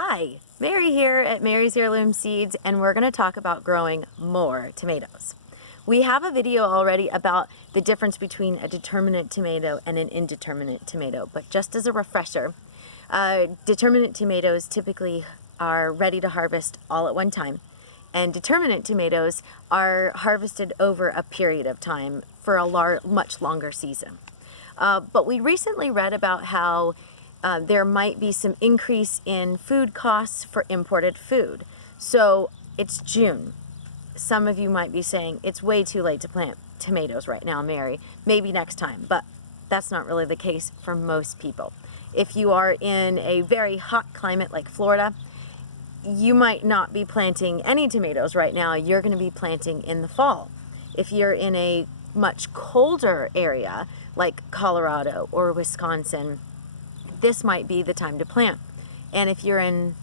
Hi, Mary here at Mary's Heirloom Seeds, and we're going to talk about growing more tomatoes. We have a video already about the difference between a determinate tomato and an indeterminate tomato, but just as a refresher, determinate tomatoes typically are ready to harvest all at one time, and determinate tomatoes are harvested over a period of time for a much longer season. But we recently read about how there might be some increase in food costs for imported food. So it's June. Some of you might be saying, it's way too late to plant tomatoes right now, Mary. Maybe next time, but that's not really the case for most people. If you are in a very hot climate like Florida, you might not be planting any tomatoes right now. You're going to be planting in the fall. If you're in a much colder area like Colorado or Wisconsin, this might be the time to plant. And if you're in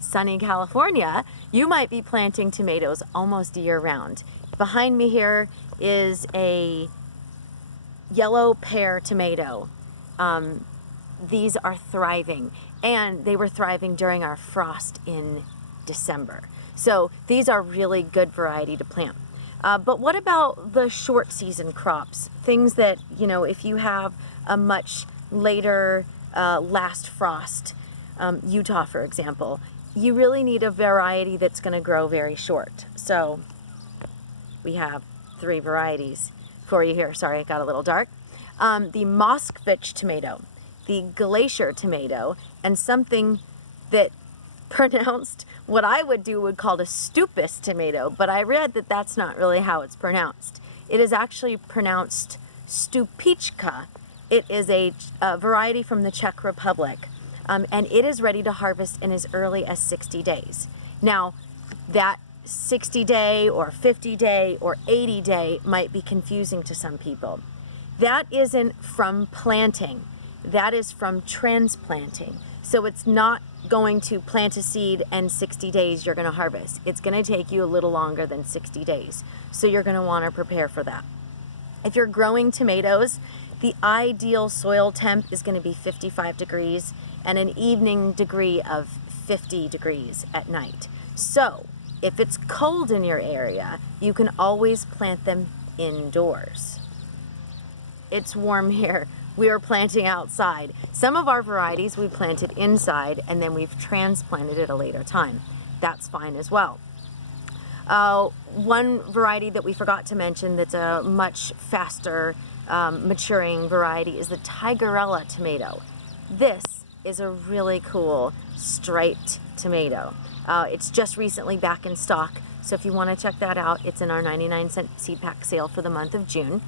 sunny California, you might be planting tomatoes almost year-round. Behind me here is a yellow pear tomato. These are thriving, and they were thriving during our frost in December. So these are really good variety to plant. But what about the short season crops? Things that, if you have a much later last frost, Utah for example, you really need a variety that's going to grow very short. So we have 3 varieties for you here. Sorry, it got a little dark. The Moskvich tomato, the Glacier tomato, and something that pronounced what I would call a Stupice tomato, but I read that that's not really how it's pronounced. It is actually pronounced Stupička. It is a variety from the Czech Republic, and it is ready to harvest in as early as 60 days. Now, that 60-day or 50-day or 80-day might be confusing to some people. That isn't from planting. That is from transplanting. So it's not going to plant a seed and 60 days you're going to harvest. It's going to take you a little longer than 60 days. So you're going to want to prepare for that. If you're growing tomatoes, the ideal soil temp is going to be 55 degrees and an evening degree of 50 degrees at night. So if it's cold in your area, you can always plant them indoors. It's warm here. We are planting outside. Some of our varieties we planted inside and then we've transplanted at a later time. That's fine as well. One variety that we forgot to mention that's a much faster maturing variety is the Tigerella tomato. This is a really cool striped tomato. It's just recently back in stock, so if you want to check that out, it's in our 99-cent seed pack sale for the month of June.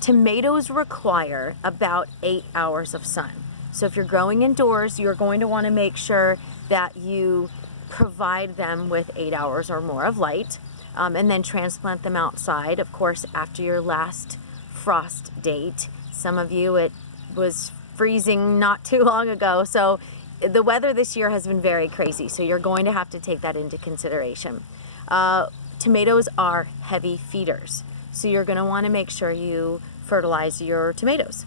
Tomatoes require about 8 hours of sun. So if you're growing indoors, you're going to want to make sure that you provide them with 8 hours or more of light, and then transplant them outside, of course, after your last frost date. Some of you, it was freezing not too long ago, so the weather this year has been very crazy, so you're going to have to take that into consideration. Tomatoes are heavy feeders, so you're going to want to make sure you fertilize your tomatoes.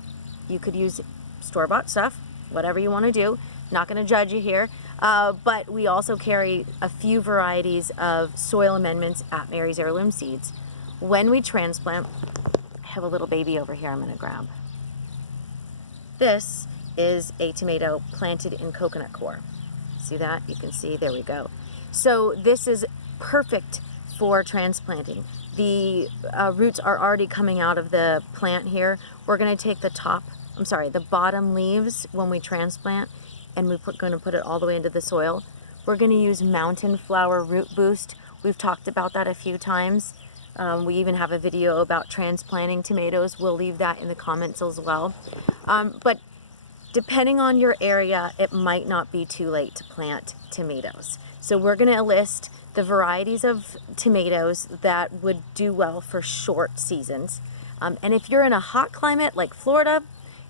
You could use store-bought stuff, whatever you want to do. Not going to judge you here, but we also carry a few varieties of soil amendments at Mary's Heirloom Seeds. When we transplant, I have a little baby over here I'm going to grab. This is a tomato planted in coconut coir. See that? You can see, there we go. So this is perfect for transplanting. The roots are already coming out of the plant here. We're going to take the bottom leaves when we transplant, and we're going to put it all the way into the soil. We're going to use mountain flower root boost. We've talked about that a few times. We even have a video about transplanting tomatoes. We'll leave that in the comments as well. But depending on your area, it might not be too late to plant tomatoes. So we're going to list the varieties of tomatoes that would do well for short seasons. And if you're in a hot climate like Florida,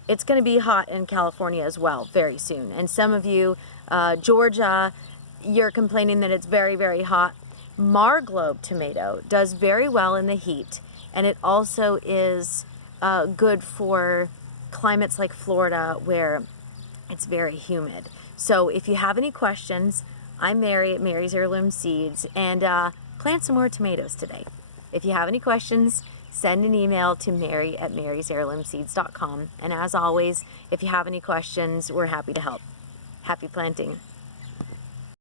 it's going to be hot in California as well very soon. And some of you, Georgia, you're complaining that it's very, very hot. Marglobe tomato does very well in the heat, and it also is good for climates like Florida where it's very humid. So if you have any questions, I'm Mary at Mary's Heirloom Seeds, and plant some more tomatoes today. If you have any questions, send an email to Mary at marysheirloomseeds.com. And as always, if you have any questions, we're happy to help. Happy planting.